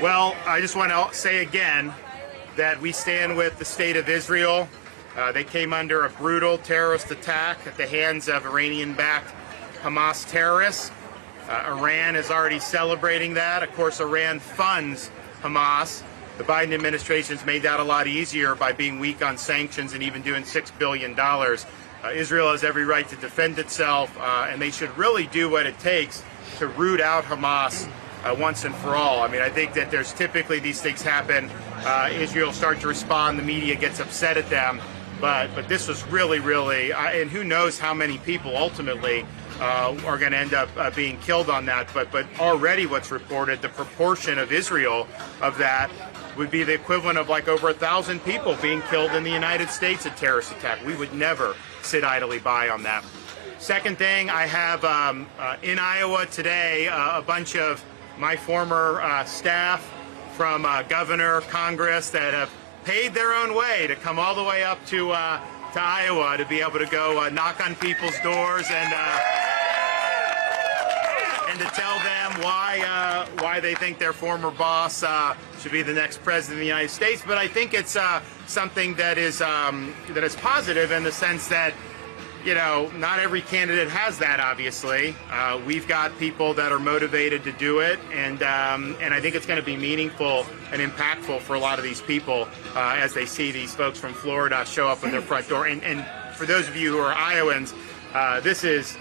Well, I just want to say again that we stand with the state of Israel. They came under a brutal terrorist attack at the hands of Iranian-backed Hamas terrorists. Iran is already celebrating that. Of course, Iran funds Hamas. The Biden administration's made that a lot easier by being weak on sanctions and even doing $6 billion. Israel has every right to defend itself, and they should really do what it takes to root out Hamas once and for all. I mean, I think that there's typically these things happen. Israel starts to respond, the media gets upset at them. But this was really, and who knows how many people ultimately are going to end up being killed on that. But already what's reported, the proportion of Israel of that would be the equivalent of like over 1,000 people being killed in the United States in terrorist attack. We would never sit idly by on that. Second thing, I have in Iowa today a bunch of my former staff from governor, Congress that have paid their own way to come all the way up to Iowa to be able to go knock on people's doors and to tell them why they think their former boss should be the next president of the United States. But I think it's something that is positive in the sense that, you know, not every candidate has that, obviously. We've got people that are motivated to do it, and I think it's going to be meaningful and impactful for a lot of these people as they see these folks from Florida show up on their front door. And for those of you who are Iowans, this is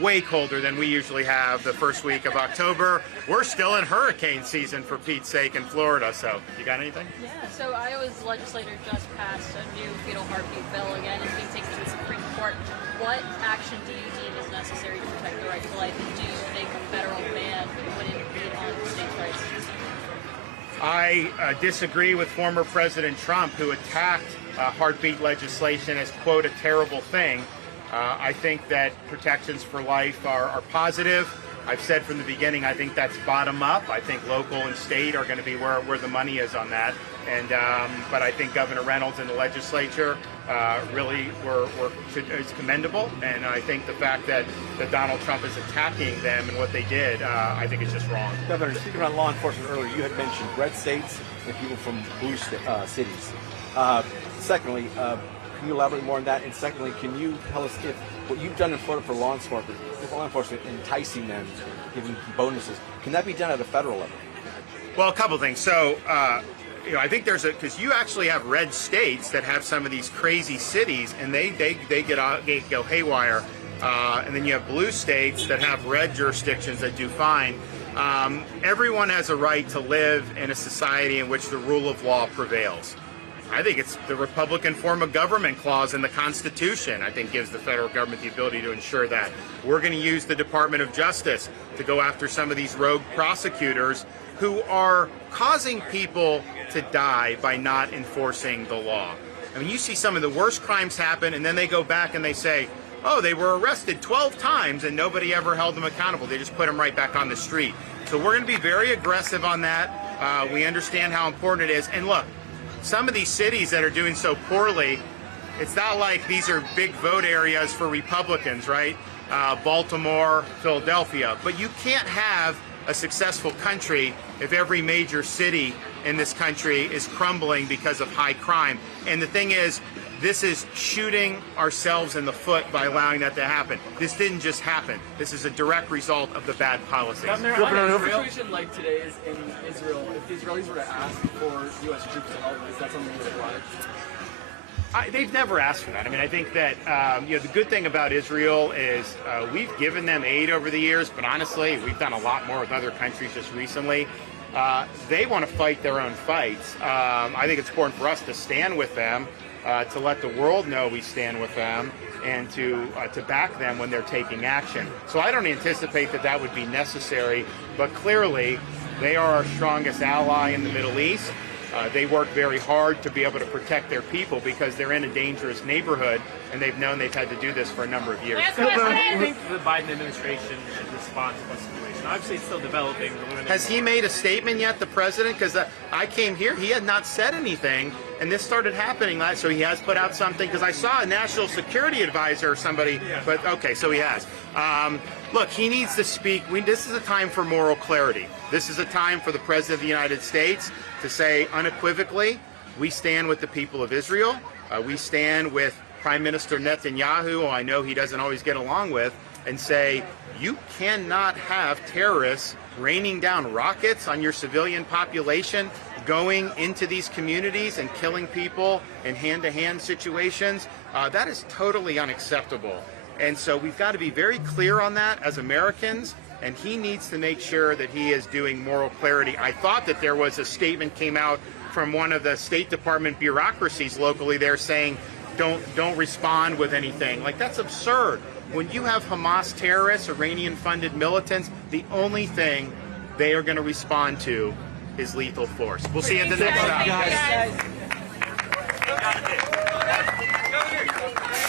way colder than we usually have the first week of October. We're still in hurricane season, for Pete's sake, in Florida. So, you got anything? Yeah, so Iowa's legislature just passed a new fetal heartbeat bill. Again, it's being taken to the Supreme Court. What action do you deem is necessary to protect the right to life? And do you think a federal ban would impede on states' rights? I disagree with former President Trump, who attacked heartbeat legislation as, quote, a terrible thing. I think that protections for life are positive. I've said from the beginning, I think that's bottom up. I think local and state are going to be where the money is on that. And but I think Governor Reynolds and the legislature really is commendable. And I think the fact that Donald Trump is attacking them and what they did, I think is just wrong. Governor, speaking about law enforcement earlier, you had mentioned red states and people from blue cities. Secondly, can you elaborate more on that? And secondly, can you tell us if what you've done in Florida for law enforcement, enticing them, giving bonuses, can that be done at a federal level? Well, a couple things. So, you know, I think because you actually have red states that have some of these crazy cities, and they go haywire, and then you have blue states that have red jurisdictions that do fine. Everyone has a right to live in a society in which the rule of law prevails. I think it's the Republican form of government clause in the Constitution, I think, gives the federal government the ability to ensure that. We're going to use the Department of Justice to go after some of these rogue prosecutors who are causing people to die by not enforcing the law. I mean, you see some of the worst crimes happen, and then they go back and they say, oh, they were arrested 12 times and nobody ever held them accountable. They just put them right back on the street. So we're going to be very aggressive on that. We understand how important it is. And look, some of these cities that are doing so poorly, it's not like these are big vote areas for Republicans, right? Baltimore, Philadelphia. But you can't have a successful country if every major city in this country is crumbling because of high crime. And the thing is, this is shooting ourselves in the foot by allowing that to happen. This didn't just happen. This is a direct result of the bad policies. Governor, on a situation like today's in Israel, if the Israelis were to ask for U.S. troops to help, is that something you would want? They've never asked for that. I mean, I think that you know, the good thing about Israel is we've given them aid over the years, but honestly, we've done a lot more with other countries just recently. They want to fight their own fights. I think it's important for us to stand with them, to let the world know we stand with them, and to back them when they're taking action. So I don't anticipate that would be necessary, but clearly they are our strongest ally in the Middle East. They work very hard to be able to protect their people because they're in a dangerous neighborhood, and they've known they've had to do this for a number of years. How do you think the Biden administration should respond to the situation? Obviously, it's still developing. Has he made a statement yet, the president? Because I came here, he had not said anything, and this started happening last. So he has put out something, because I saw a national security advisor or somebody. But okay, so he has. Look, he needs to speak. This is a time for moral clarity. This is a time for the President of the United States to say unequivocally, we stand with the people of Israel. We stand with Prime Minister Netanyahu, who I know he doesn't always get along with, and say, you cannot have terrorists raining down rockets on your civilian population, going into these communities and killing people in hand-to-hand situations. That is totally unacceptable. And so we've got to be very clear on that as Americans, and he needs to make sure that he is doing moral clarity. I thought that there was a statement came out from one of the State Department bureaucracies locally there saying, don't respond with anything. Like, that's absurd. When you have Hamas terrorists, Iranian-funded militants, the only thing they are going to respond to is lethal force. We'll see you at the next stop.